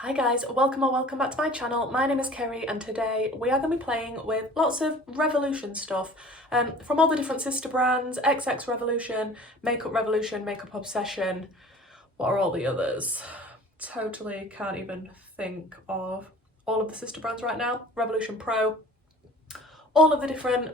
Hi guys, welcome or welcome back to my channel. My name is Kerry and today we are going to be playing with lots of Revolution stuff from all the different sister brands: XX Revolution, Makeup Revolution, Makeup Obsession. What are all the others? Totally can't even think of all of the sister brands right now. Revolution Pro, all of the different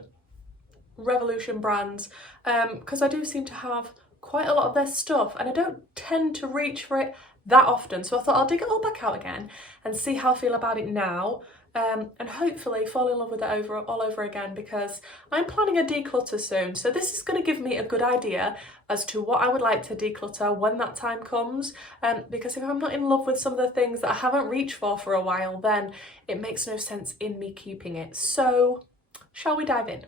Revolution brands, because I do seem to have quite a lot of their stuff and I don't tend to reach for it that often, so I thought I'll dig it all back out again and see how I feel about it now, and hopefully fall in love with it all over again, because I'm planning a declutter soon, so this is going to give me a good idea as to what I would like to declutter when that time comes, because if I'm not in love with some of the things that I haven't reached for a while, then it makes no sense in me keeping it. So shall we dive in?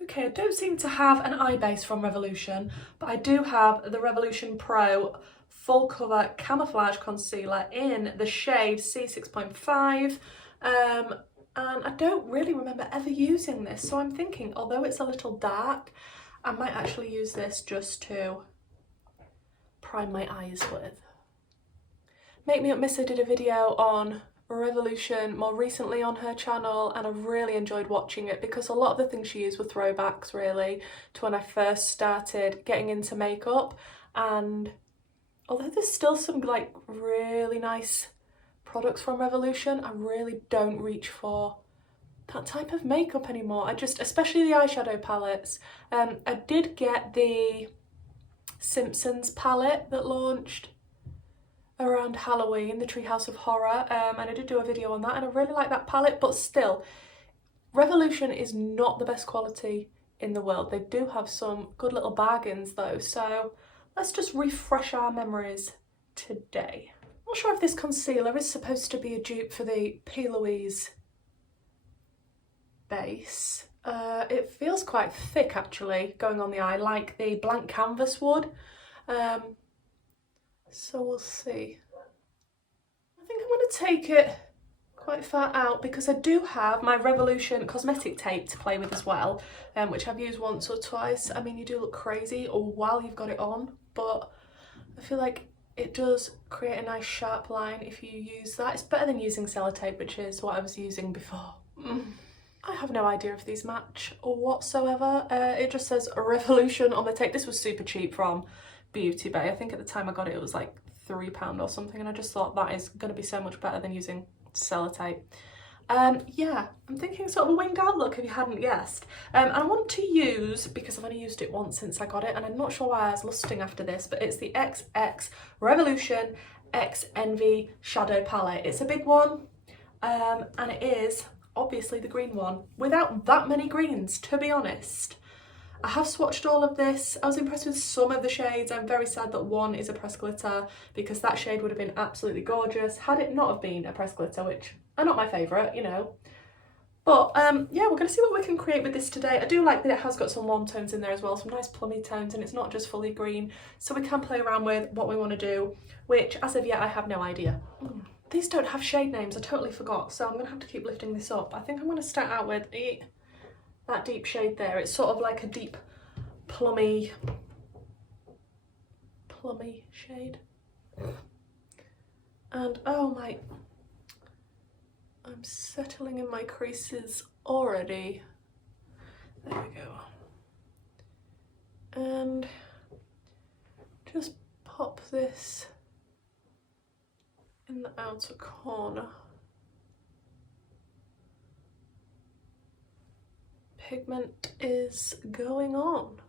Okay, I don't seem to have an eye base from Revolution, but I do have the Revolution Pro Full Cover Camouflage Concealer in the shade C6.5, and I don't really remember ever using this, so I'm thinking, although it's a little dark, I might actually use this just to prime my eyes with. Make Me Up Missa did a video on Revolution more recently on her channel and I really enjoyed watching it, because a lot of the things she used were throwbacks really to when I first started getting into makeup, and although there's still some like really nice products from Revolution, I really don't reach for that type of makeup anymore. I just, especially the eyeshadow palettes. I did get the Simpsons palette that launched around Halloween, the Treehouse of Horror, and I did do a video on that and I really like that palette, but still, Revolution is not the best quality in the world. They do have some good little bargains though, so let's just refresh our memories today. I'm not sure if this concealer is supposed to be a dupe for the P. Louise base. It feels quite thick actually going on the eye, like the blank canvas would. So we'll see. I think I'm going to take it quite far out because I do have my Revolution cosmetic tape to play with as well, which I've used once or twice. I mean, you do look crazy while you've got it on, but I feel like it does create a nice sharp line if you use that. It's better than using sellotape, which is what I was using before. I have no idea if these match or whatsoever. It just says Revolution on the tape. This was super cheap from Beauty Bay. I think at the time I got it, it was like £3 or something, and I just thought that is going to be so much better than using sellotape. Yeah, I'm thinking sort of a winged out look if you hadn't guessed. And I want to use, because I've only used it once since I got it and I'm not sure why I was lusting after this, but it's the XX Revolution X Envy Shadow Palette. It's a big one, and it is obviously the green one, without that many greens, to be honest. I have swatched all of this. I was impressed with some of the shades. I'm very sad that one is a pressed glitter, because that shade would have been absolutely gorgeous had it not have been a pressed glitter, which are not my favourite, you know. But yeah, we're going to see what we can create with this today. I do like that it has got some warm tones in there as well, some nice plummy tones, and it's not just fully green, so we can play around with what we want to do, which as of yet I have no idea. These don't have shade names, I totally forgot, so I'm going to have to keep lifting this up. I think I'm going to start out with that deep shade there. It's sort of like a deep plummy shade. And oh my, I'm settling in my creases already. There we go. And just pop this in the outer corner. Pigment is going on.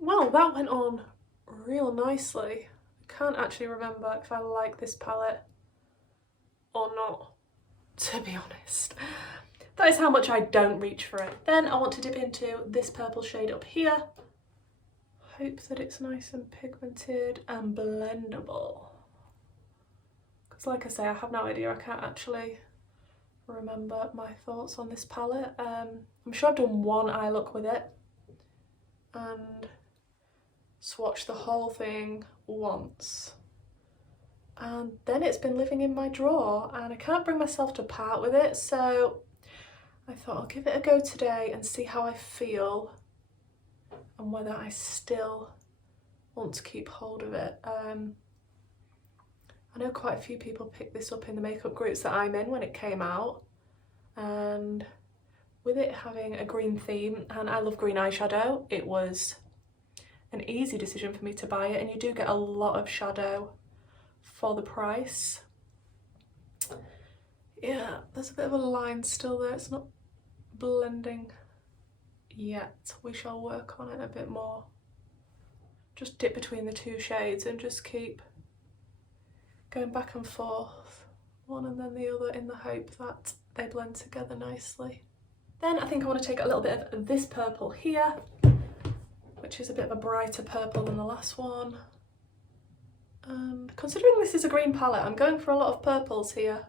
Well, that went on real nicely. I can't actually remember if I like this palette or not, to be honest. That is how much I don't reach for it. Then I want to dip into this purple shade up here. Hope that it's nice and pigmented and blendable. Because like I say, I have no idea. I can't actually remember my thoughts on this palette. I'm sure I've done one eye look with it and swatched the whole thing once, and then it's been living in my drawer and I can't bring myself to part with it, so I thought I'll give it a go today and see how I feel and whether I still want to keep hold of it. I know quite a few people picked this up in the makeup groups that I'm in when it came out, and with it having a green theme, and I love green eyeshadow, it was an easy decision for me to buy it, and you do get a lot of shadow for the price. Yeah, there's a bit of a line still there, it's not blending yet. We shall work on it a bit more. Just dip between the two shades and just keep going back and forth, one and then the other, in the hope that they blend together nicely. Then I think I want to take a little bit of this purple here, which is a bit of a brighter purple than the last one. And considering this is a green palette, I'm going for a lot of purples here.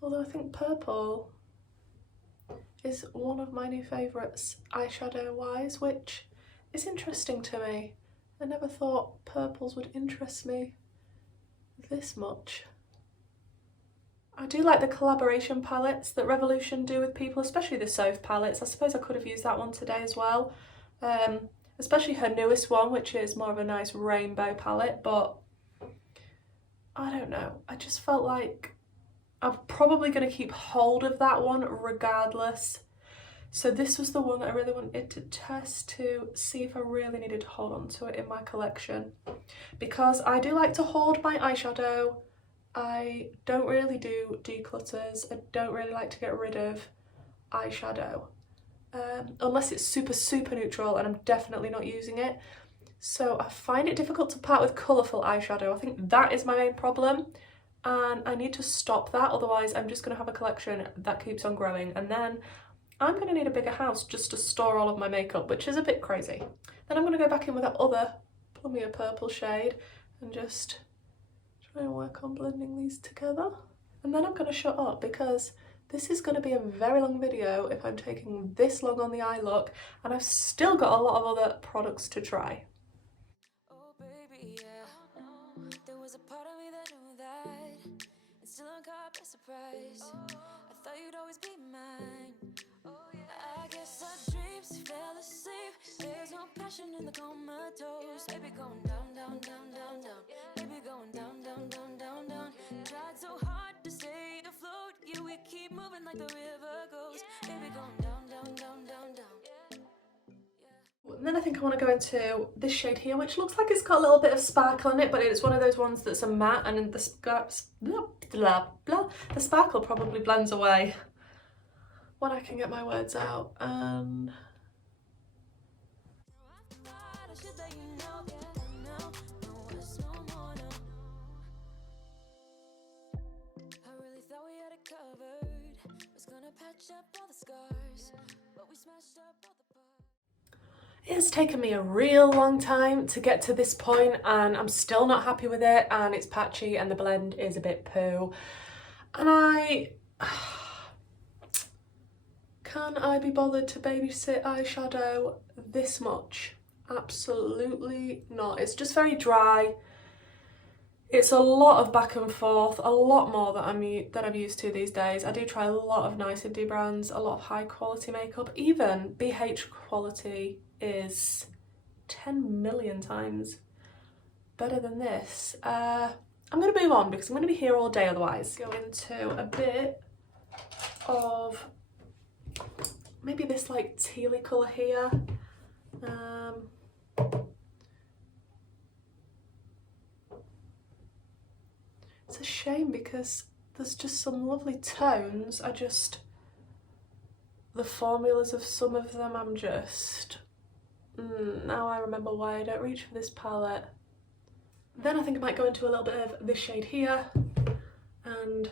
Although I think purple is one of my new favourites eyeshadow wise, which is interesting to me. I never thought purples would interest me this much. I do like the collaboration palettes that Revolution do with people, especially the Soph palettes. I suppose I could have used that one today as well. Especially her newest one, which is more of a nice rainbow palette, but I don't know. I just felt like I'm probably going to keep hold of that one regardless. So this was the one that I really wanted to test to see if I really needed to hold on to it in my collection. Because I do like to hoard my eyeshadow. I don't really do declutters. I don't really like to get rid of eyeshadow. Unless it's super neutral and I'm definitely not using it. So I find it difficult to part with colourful eyeshadow. I think that is my main problem. And I need to stop that, otherwise I'm just going to have a collection that keeps on growing. And then I'm going to need a bigger house just to store all of my makeup, which is a bit crazy. Then I'm going to go back in with that other plummier purple shade and just try and work on blending these together. And then I'm going to shut up because this is going to be a very long video if I'm taking this long on the eye look, and I've still got a lot of other products to try. Oh baby, yeah. There was a part of me that knew that. It's still uncaught by surprise. I thought you'd always be mine. I guess our dreams fell asleep. There's no passion in the comatose. Baby going down, down, down, down, down. Baby going down, down, down, down, down. Tried so hard to stay afloat. Yeah, we keep moving like the river goes. Baby going down, down, down, down, down. And then I think I want to go into this shade here, which looks like it's got a little bit of sparkle in it, but it's one of those ones that's a matte, and the sparkle probably blends away when I can get my words out. And it has taken me a real long time to get to this point, and I'm still not happy with it, and it's patchy and the blend is a bit poo. And can I be bothered to babysit eyeshadow this much? Absolutely not. It's just very dry. It's a lot of back and forth, a lot more that I'm used to these days. I do try a lot of nice indie brands, a lot of high quality makeup. Even BH quality is 10 million times better than this. I'm going to move on because I'm going to be here all day otherwise. Go into a bit of maybe this like tealy colour here. It's a shame because there's just some lovely tones. The formulas of some of them, I'm just, now I remember why I don't reach for this palette. Then I think I might go into a little bit of this shade here and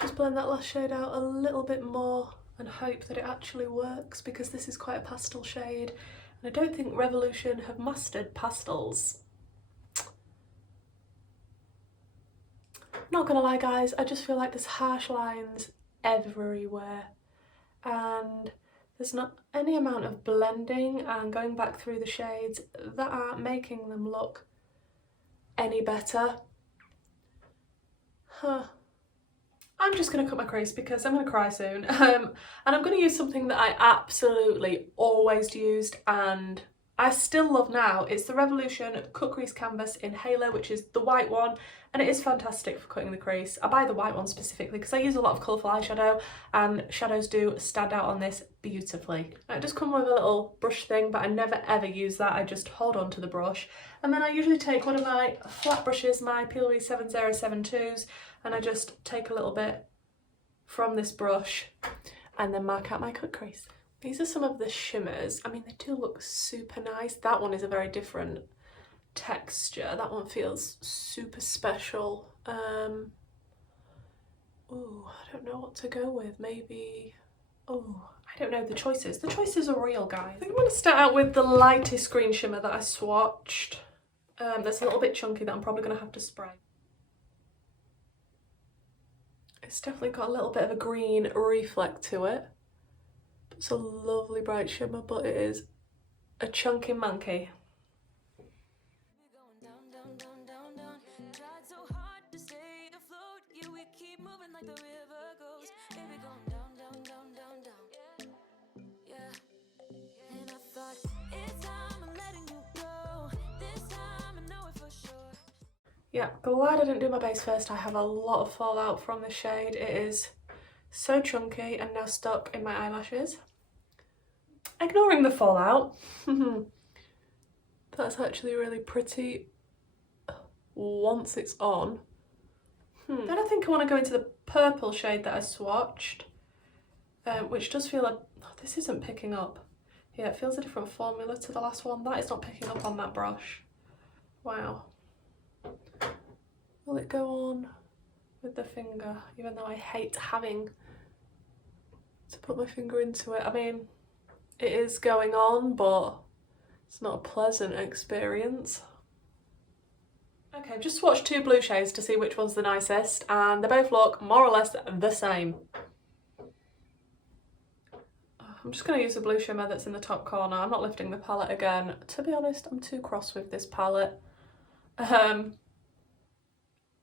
just blend that last shade out a little bit more and hope that it actually works, because this is quite a pastel shade and I don't think Revolution have mastered pastels. Not gonna lie guys, I just feel like there's harsh lines everywhere and there's not any amount of blending and going back through the shades that are making them look any better. I'm just gonna cut my crease because I'm gonna cry soon. And I'm gonna use something that I absolutely always used and I still love now, it's the Revolution Cut Crease Canvas in Halo, which is the white one, and it is fantastic for cutting the crease. I buy the white one specifically because I use a lot of colourful eyeshadow, and shadows do stand out on this beautifully. Now, it does come with a little brush thing, but I never ever use that. I just hold on to the brush, and then I usually take one of my flat brushes, my P. 7072s, and I just take a little bit from this brush and then mark out my cut crease. These are some of the shimmers. I mean, they do look super nice. That one is a very different texture. That one feels super special. Ooh, I don't know what to go with. Maybe, oh, I don't know, the choices. The choices are real, guys. I think I'm gonna start out with the lightest green shimmer that I swatched. That's a little bit chunky that I'm probably gonna have to spray. It's definitely got a little bit of a green reflect to it. It's a lovely bright shimmer, but it is a chunky monkey. Yeah, glad I didn't do my base first. I have a lot of fallout from this shade. It is so chunky and now stuck in my eyelashes. Ignoring the fallout, that's actually really pretty once it's on. Then I think I want to go into the purple shade that I swatched, which does feel like, oh, this isn't picking up. Yeah, it feels a different formula to the last one. That is not picking up on that brush. Wow. Will it go on with the finger, even though I hate having to put my finger into it? I mean, it is going on, but it's not a pleasant experience. Okay, I've just swatched two blue shades to see which one's the nicest, and they both look more or less the same. I'm just going to use the blue shimmer that's in the top corner. I'm not lifting the palette again. To be honest, I'm too cross with this palette.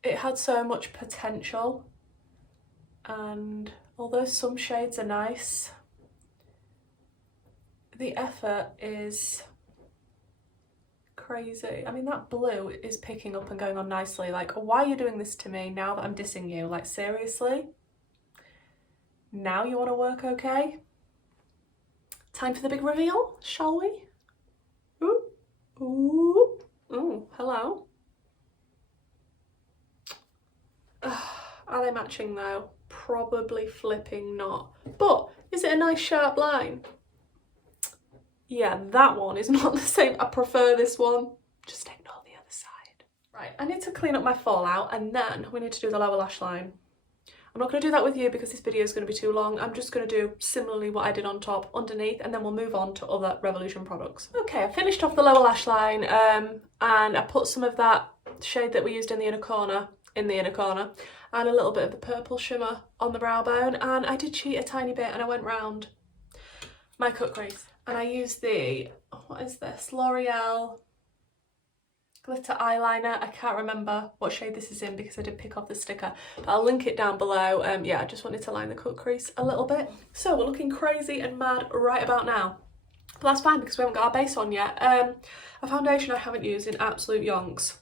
It had so much potential, and although some shades are nice, the effort is crazy. I mean, that blue is picking up and going on nicely. Like, why are you doing this to me now that I'm dissing you? Like, seriously? Now you want to work okay? Time for the big reveal, shall we? Ooh, ooh, ooh, hello. Are they matching though? Probably flipping not. But is it a nice sharp line? Yeah, that one is not the same. I prefer this one. Just ignore the other side. Right, I need to clean up my fallout, and then we need to do the lower lash line. I'm not going to do that with you because this video is going to be too long. I'm just going to do similarly what I did on top underneath, and then we'll move on to other Revolution products. Okay, I finished off the lower lash line, and I put some of that shade that we used in the inner corner, and a little bit of the purple shimmer on the brow bone, and I did cheat a tiny bit, and I went round my cut crease, and I used the, what is this, L'Oreal glitter eyeliner. I can't remember what shade this is in because I did pick off the sticker, but I'll link it down below. Yeah, I just wanted to line the cut crease a little bit. So we're looking crazy and mad right about now, but that's fine because we haven't got our base on yet. A foundation I haven't used in absolute yonks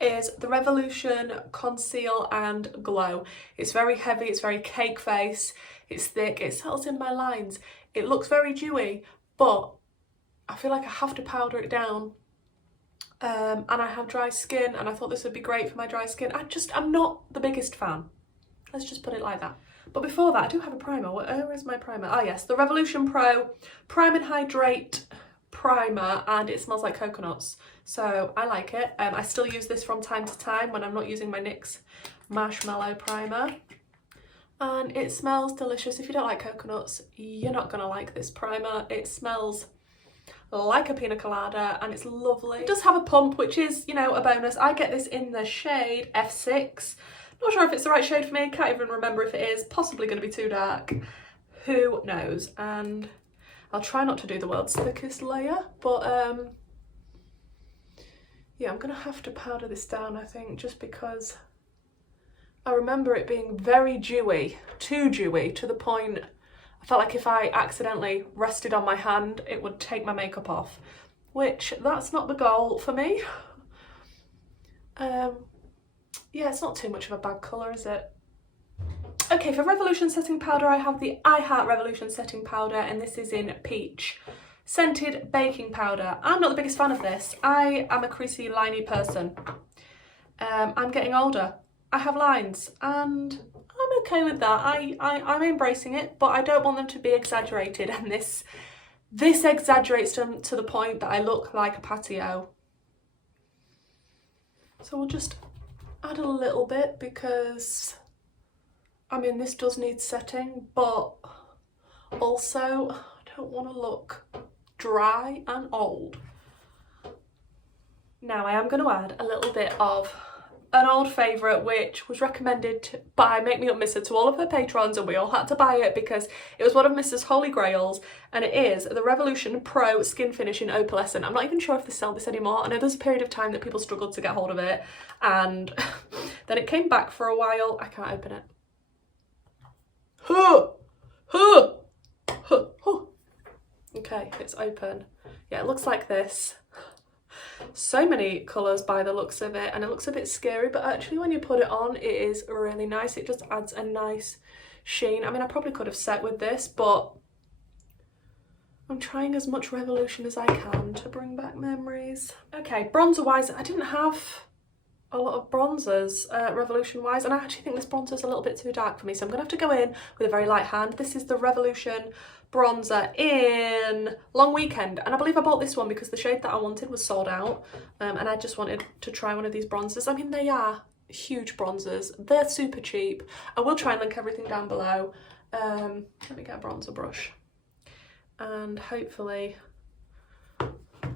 is the Revolution Conceal and Glow. It's very heavy, it's very cake face, it's thick, it settles in my lines. It looks very dewy, but I feel like I have to powder it down. And I have dry skin, and I thought this would be great for my dry skin. I'm not the biggest fan. Let's just put it like that. But before that, I do have a primer. Where is my primer? Ah yes, the Revolution Pro Prime and Hydrate primer, and it smells like coconuts, so I like it. I still use this from time to time when I'm not using my NYX Marshmallow primer, and it smells delicious. If you don't like coconuts, you're not gonna like this primer. It smells like a pina colada and it's lovely. It does have a pump, which is, you know, a bonus. I get this in the shade F6. Not sure if it's the right shade for me, can't even remember if it is. Possibly going to be too dark, who knows. And I'll try not to do the world's thickest layer, but yeah, I'm gonna have to powder this down, I think, just because I remember it being very dewy, too dewy, to the point I felt like if I accidentally rested on my hand, it would take my makeup off. which that's not the goal for me. Yeah, it's not too much of a bad colour, is it? Okay, for Revolution setting powder, I have the I Heart Revolution setting powder, and this is in Peach. Scented baking powder. I'm not the biggest fan of this. I am a creasy, liney person. I'm getting older. I have lines, and I'm okay with that. I'm embracing it, but I don't want them to be exaggerated, and this exaggerates them to the point that I look like a patio. So we'll just add a little bit because, I mean, this does need setting, but also I don't want to look dry and old. Now I am going to add a little bit of an old favourite, which was recommended by Make Me Up Missa to all of her patrons, and we all had to buy it because it was one of Missa's holy grails, and it is the Revolution Pro Skin Finish in Opalescent. I'm not even sure if they sell this anymore. I know there's a period of time that people struggled to get hold of it, and then it came back for a while. I can't open it. Okay, it's open. Yeah, it looks like this. So many colours by the looks of it, and it looks a bit scary, but actually when you put it on, it is really nice. It just adds a nice sheen. I mean, I probably could have set with this, but I'm trying as much Revolution as I can to bring back memories. Okay, bronzer wise, I didn't have a lot of bronzers Revolution wise, and I actually think this bronzer is a little bit too dark for me, so I'm gonna have to go in with a very light hand. This is the Revolution bronzer in Long Weekend, and I believe I bought this one because the shade that I wanted was sold out, and I just wanted to try one of these bronzers. I mean, they are huge bronzers, they're super cheap. I will try and link everything down below. Let me get a bronzer brush and hopefully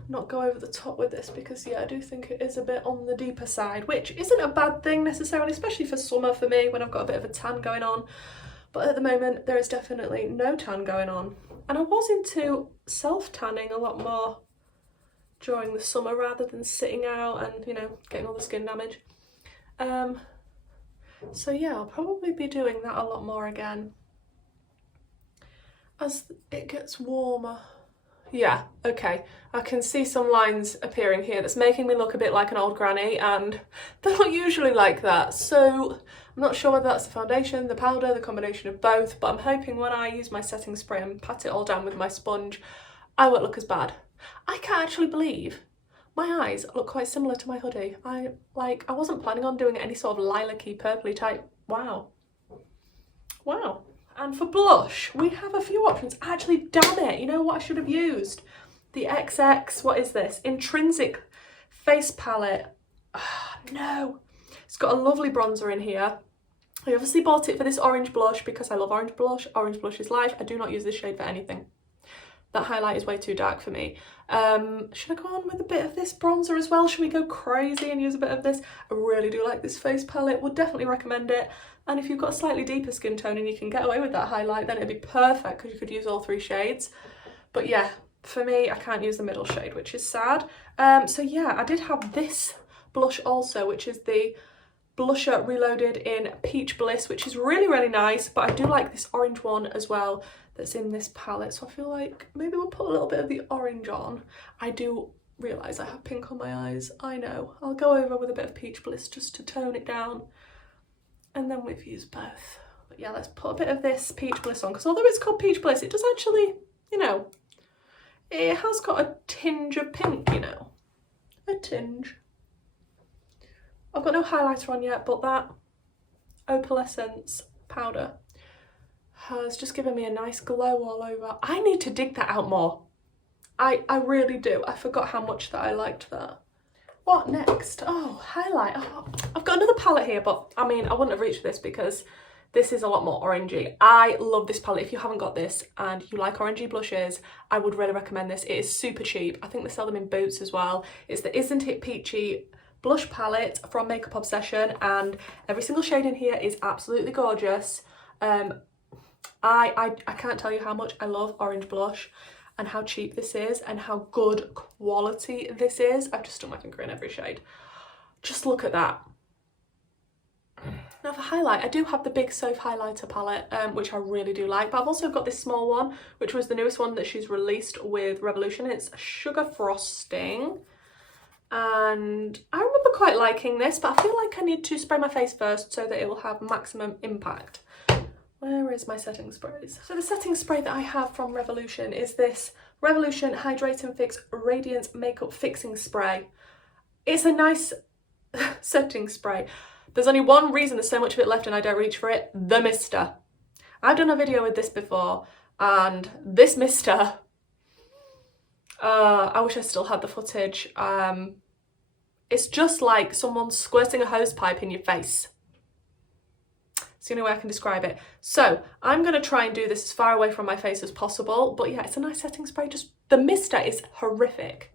not go over the top with this, because yeah, I do think it is a bit on the deeper side, which isn't a bad thing necessarily, especially for summer for me when I've got a bit of a tan going on. But at the moment there is definitely no tan going on, and I was into self-tanning a lot more during the summer rather than sitting out and, you know, getting all the skin damage. So yeah, I'll probably be doing that a lot more again as it gets warmer. Yeah, okay, I can see some lines appearing here that's making me look a bit like an old granny, and they're not usually like that, so I'm not sure whether that's the foundation, the powder, the combination of both, but I'm hoping when I use my setting spray and pat it all down with my sponge, I won't look as bad. I can't actually believe my eyes look quite similar to my hoodie. I wasn't planning on doing any sort of lilac-y, purpley type. Wow. Wow. And for blush, we have a few options. Actually, damn it, you know what I should have used? The XX, what is this? Intrinsic face palette. No. It's got a lovely bronzer in here. I obviously bought it for this orange blush because I love orange blush. Orange blush is life. I do not use this shade for anything. That highlight is way too dark for me. Should I go on with a bit of this bronzer as well? Should we go crazy and use a bit of this? I really do like this face palette. Would definitely recommend it. And if you've got a slightly deeper skin tone and you can get away with that highlight, then it'd be perfect because you could use all three shades. But yeah, for me, I can't use the middle shade, which is sad. So yeah, I did have this blush also, which is the blusher reloaded in Peach Bliss, which is really, really nice. But I do like this orange one as well that's in this palette. So I feel like maybe we'll put a little bit of the orange on. I do realise I have pink on my eyes. I know. I'll go over with a bit of Peach Bliss just to tone it down. And then we've used both. But yeah, let's put a bit of this Peach Bliss on, because although it's called Peach Bliss, it does actually, you know, it has got a tinge of pink, you know. A tinge. I've got no highlighter on yet, but that Opalescence powder has just given me a nice glow all over. I need to dig that out more. I really do. I forgot how much that I liked that. What next? Oh, highlight. Oh, I've got another palette here, but I mean, I wouldn't have reached this because this is a lot more orangey. I love this palette. If you haven't got this and you like orangey blushes, I would really recommend this. It is super cheap. I think they sell them in Boots as well. It's the Isn't It Peachy blush palette from Makeup Obsession, and every single shade in here is absolutely gorgeous. I can't tell you how much I love orange blush and how cheap this is and how good quality this is. I've just stuck my finger in every shade. Just look at that. Now for highlight, I do have the big Soph highlighter palette, which I really do like, but I've also got this small one, which was the newest one that she's released with Revolution. It's Sugar Frosting, and I remember quite liking this, but I feel like I need to spray my face first so that it will have maximum impact. Where is my setting sprays? So the setting spray that I have from Revolution is this Revolution Hydrate and Fix Radiance Makeup Fixing Spray. It's a nice setting spray. There's only one reason there's so much of it left and I don't reach for it: the mister. I've done a video with this before, and this mister, I wish I still had the footage. It's just like someone squirting a hose pipe in your face. It's the only way I can describe it. So I'm going to try and do this as far away from my face as possible, but yeah, it's a nice setting spray. Just the mister is horrific.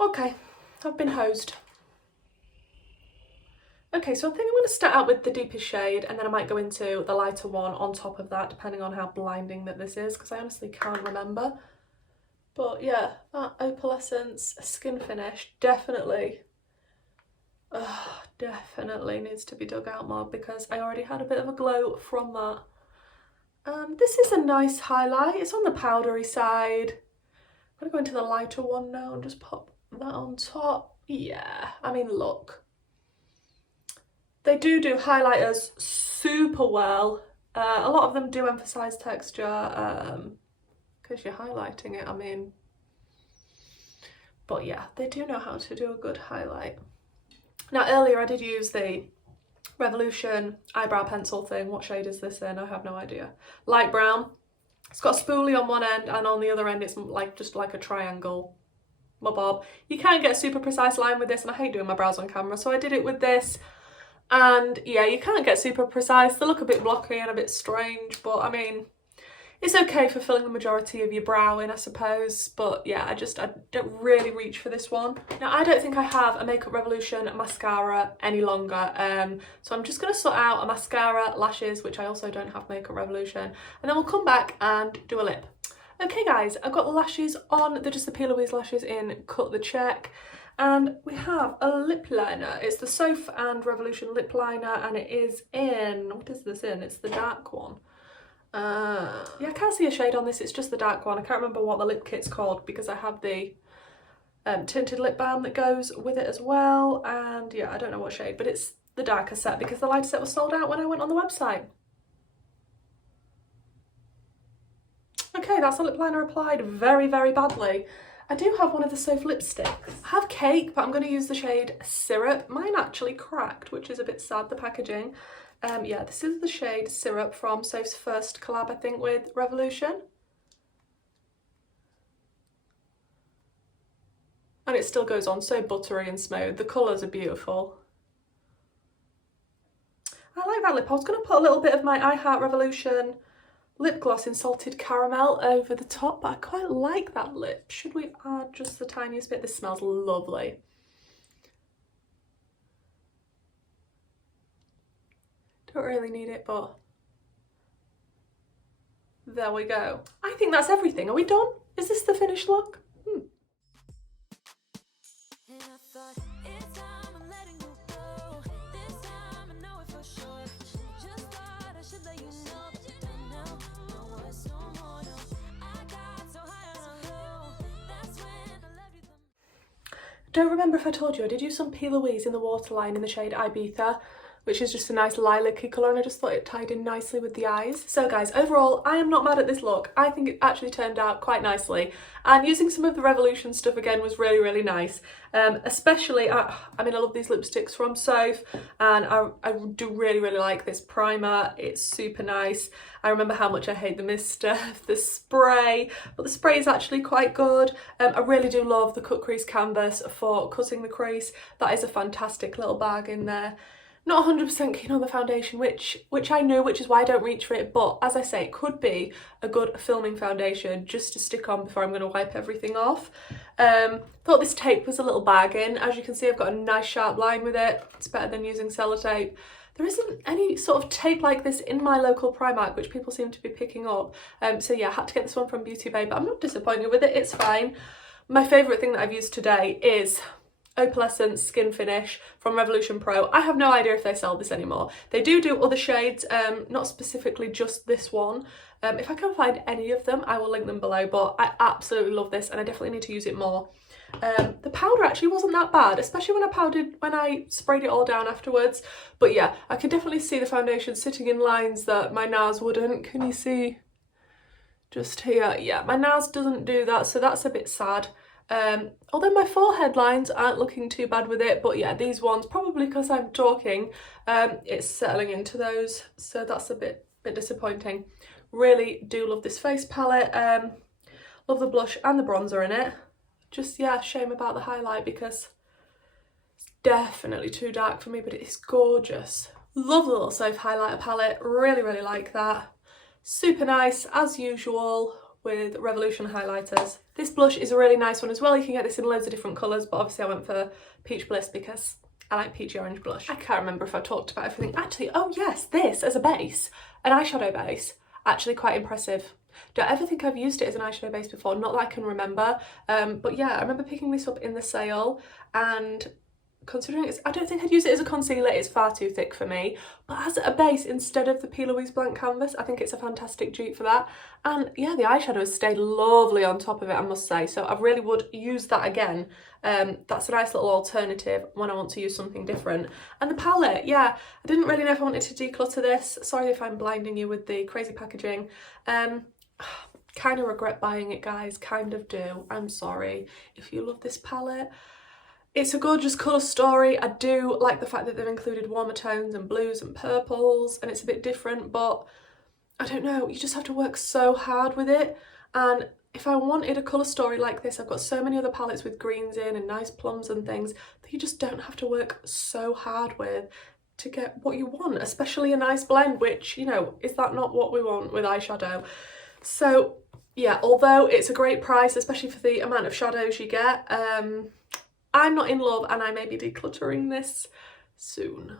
Okay, I've been hosed. Okay, so I think I'm going to start out with the deepest shade, and then I might go into the lighter one on top of that, depending on how blinding that this is, because I honestly can't remember. But yeah, that opalescence skin finish definitely needs to be dug out more, because I already had a bit of a glow from that. This is a nice highlight. It's on the powdery side. I'm going to go into the lighter one now and just pop that on top. Yeah, I mean, look. They do highlighters super well. A lot of them do emphasise texture because you're highlighting it, I mean. But yeah, they do know how to do a good highlight. Now earlier I did use the Revolution eyebrow pencil thing. What shade is this in? I have no idea. Light brown. It's got a spoolie on one end, and on the other end it's like just like a triangle. My bob. You can't get a super precise line with this, and I hate doing my brows on camera, so I did it with this. And yeah, you can't get super precise. They look a bit blocky and a bit strange, but I mean, it's okay for filling the majority of your brow in, I suppose. But yeah, I don't really reach for this one. Now, I don't think I have a Makeup Revolution mascara any longer. So I'm just going to sort out a mascara, lashes, which I also don't have Makeup Revolution. And then we'll come back and do a lip. Okay guys, I've got the lashes on. They're just the P. Louise lashes in Cut the Check. And we have a lip liner. It's the Soph and Revolution lip liner, and it is in, what is this in? It's the dark one. Yeah, I can't see a shade on this, it's just the dark one. I can't remember what the lip kit's called because I have the tinted lip balm that goes with it as well. And yeah, I don't know what shade, but it's the darker set because the lighter set was sold out when I went on the website. Okay, that's a lip liner applied very, very badly. I do have one of the Soph lipsticks. I have Cake, but I'm going to use the shade Syrup. Mine actually cracked, which is a bit sad, the packaging. Yeah, this is the shade Syrup from Soph's first collab, I think, with Revolution. And it still goes on so buttery and smooth. The colours are beautiful. I like that lip. I was going to put a little bit of my I Heart Revolution lip gloss in Salted Caramel over the top, but I quite like that lip. Should we add just the tiniest bit? This smells lovely. Don't really need it, but there we go. I think that's everything. Are we done? Is this the finished look? Don't remember if I told you, I did use some P. Louise in the waterline in the shade Ibiza, which is just a nice lilac-y colour, and I just thought it tied in nicely with the eyes. So guys, overall, I am not mad at this look. I think it actually turned out quite nicely, and using some of the Revolution stuff again was really, really nice. Especially, I mean, I love these lipsticks from Soph, and I do really, really like this primer. It's super nice. I remember how much I hate the mister, the spray, but the spray is actually quite good. I really do love the Cut Crease canvas for cutting the crease. That is a fantastic little bag in there. Not 100% keen on the foundation, which I know, which is why I don't reach for it, but as I say, it could be a good filming foundation just to stick on before I'm going to wipe everything off. Thought this tape was a little bargain. As you can see, I've got a nice sharp line with it. It's better than using sellotape. there isn't any sort of tape like this in my local Primark, which people seem to be picking up. So yeah, I had to get this one from Beauty Bay, but I'm not disappointed with it, it's fine. My favourite thing that I've used today is Opalescence Skin Finish from Revolution Pro. I have no idea if they sell this anymore. They do other shades, not specifically just this one. If I can find any of them, I will link them below, but I absolutely love this and I definitely need to use it more. The powder actually wasn't that bad, especially when I sprayed it all down afterwards. But yeah, I can definitely see the foundation sitting in lines that my NARS wouldn't. Can you see? Just here. Yeah, my NARS doesn't do that, so that's a bit sad. Although my forehead lines aren't looking too bad with it, but yeah, these ones, probably because I'm talking, it's settling into those, so that's a bit disappointing. Really do love this face palette. Love the blush and the bronzer in it. Just, yeah, shame about the highlight because it's definitely too dark for me, but it is gorgeous. Love the little Safe highlighter palette, really like that. Super nice, as usual, with Revolution highlighters. This blush is a really nice one as well. You can get this in loads of different colours, but obviously I went for Peach Bliss because I like peachy orange blush. I can't remember if I talked about everything. Actually, oh yes, this as a base, an eyeshadow base, actually quite impressive. Don't ever think I've used it as an eyeshadow base before, not that I can remember. But yeah, I remember picking this up in the sale and considering I don't think I'd use it as a concealer, it's far too thick for me, but as a base instead of the P. Louise blank canvas, I think it's a fantastic dupe for that. And yeah, the eyeshadow has stayed lovely on top of it, I must say, so I really would use that again. That's a nice little alternative when I want to use something different. And the palette, yeah, I didn't really know if I wanted to declutter this. Sorry if I'm blinding you with the crazy packaging. Kind of regret buying it, guys, kind of do. I'm sorry if you love this palette. It's a gorgeous colour story. I do like the fact that they've included warmer tones and blues and purples, and it's a bit different, but I don't know, you just have to work so hard with it. And if I wanted a colour story like this, I've got so many other palettes with greens in and nice plums and things that you just don't have to work so hard with to get what you want, especially a nice blend, which, you know, is that not what we want with eyeshadow? So yeah, although it's a great price, especially for the amount of shadows you get, I'm not in love and I may be decluttering this soon.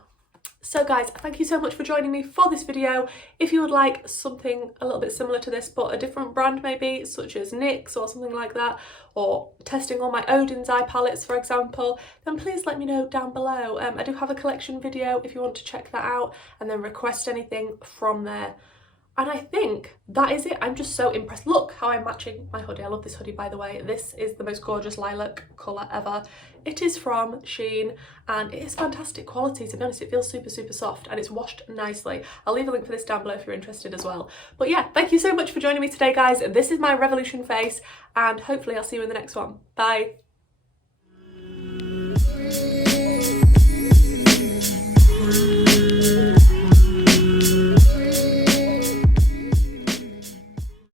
So guys, thank you so much for joining me for this video. If you would like something a little bit similar to this but a different brand maybe, such as NYX or something like that, or testing all my Odin's eye palettes for example, then please let me know down below. I do have a collection video if you want to check that out and then request anything from there. And I think that is it. I'm just so impressed. Look how I'm matching my hoodie. I love this hoodie, by the way. This is the most gorgeous lilac colour ever. It is from SHEIN and it is fantastic quality. To be honest, it feels super soft and it's washed nicely. I'll leave a link for this down below if you're interested as well. But yeah, thank you so much for joining me today, guys. This is my Revolution face and hopefully I'll see you in the next one. Bye.